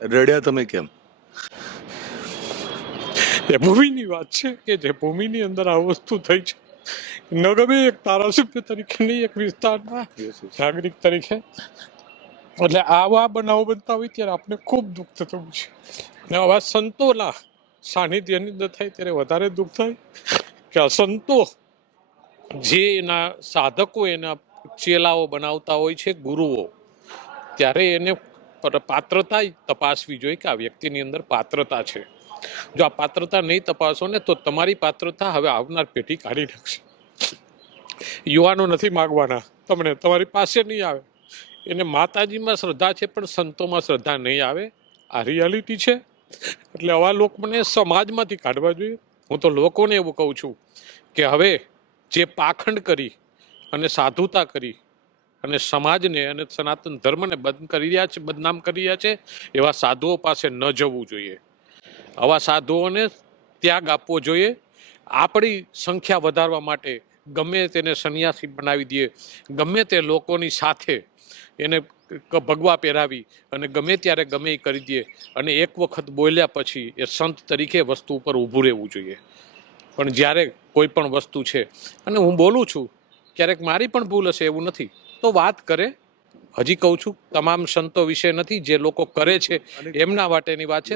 રડ્યા તમે કેમ? એ ભૂમિની વાત છે કે જે ભૂમિની અંદર આ વસ્તુ થઈ છે, ન ગમે એક ધારાસભ્ય તરીકે નહીં, એક વિસ્તારના નાગરિક તરીકે. એટલે આવા બનાવો બનતા હોય ત્યારે આપણે ખૂબ દુઃખ થતું હોય છે, અને આવા સંતોના સાનિધ્યની અંદર થાય ત્યારે વધારે દુઃખ થાય કે આ સંતો જે એના સાધકો, એના ચેલાઓ બનાવતા હોય છે, ગુરુઓ, ત્યારે એને પાત્રતા તપાસવી જોઈએ કે આ વ્યક્તિની અંદર પાત્રતા છે. જો આ પાત્રતા નહીં તપાસો ને તો તમારી પાત્રતા હવે આવનાર પેઢી કાઢી નાખશે. યુવાનો નથી માગવાના તમને, તમારી પાસે નહીં આવે. એને માતાજીમાં શ્રદ્ધા છે પણ સંતોમાં શ્રદ્ધા નહીં આવે. આ રિયાલિટી છે. એટલે આવા લોકોને સમાજમાંથી કાઢવા જોઈએ. હું તો લોકોને એવું કહું છું કે હવે જે પાખંડ કરી અને સાધુતા કરી અને સમાજને અને સનાતન ધર્મને બદનામ કરી રહ્યા છે, એવા સાધુઓ પાસે ન જવું જોઈએ. આવા સાધુઓને ત્યાગ આપવો જોઈએ. આપણી સંખ્યા વધારવા માટે ગમે તેને સંન્યાસી બનાવી દઈએ, ગમે તે લોકોની સાથે એને ભગવા પહેરાવી અને ગમે ત્યારે ગમે એ કરી દઈએ, અને એક વખત બોલ્યા પછી એ સંત તરીકે વસ્તુ ઉપર ઊભું રહેવું જોઈએ. પણ જ્યારે કોઈ પણ વસ્તુ છે, અને હું બોલું છું, ક્યારેક મારી પણ ભૂલ હશે એવું નથી, તો વાત કરે. હજી કહું છું, તમામ સંતો વિશે નથી, જે લોકો કરે છે એમના માટેની વાત છે.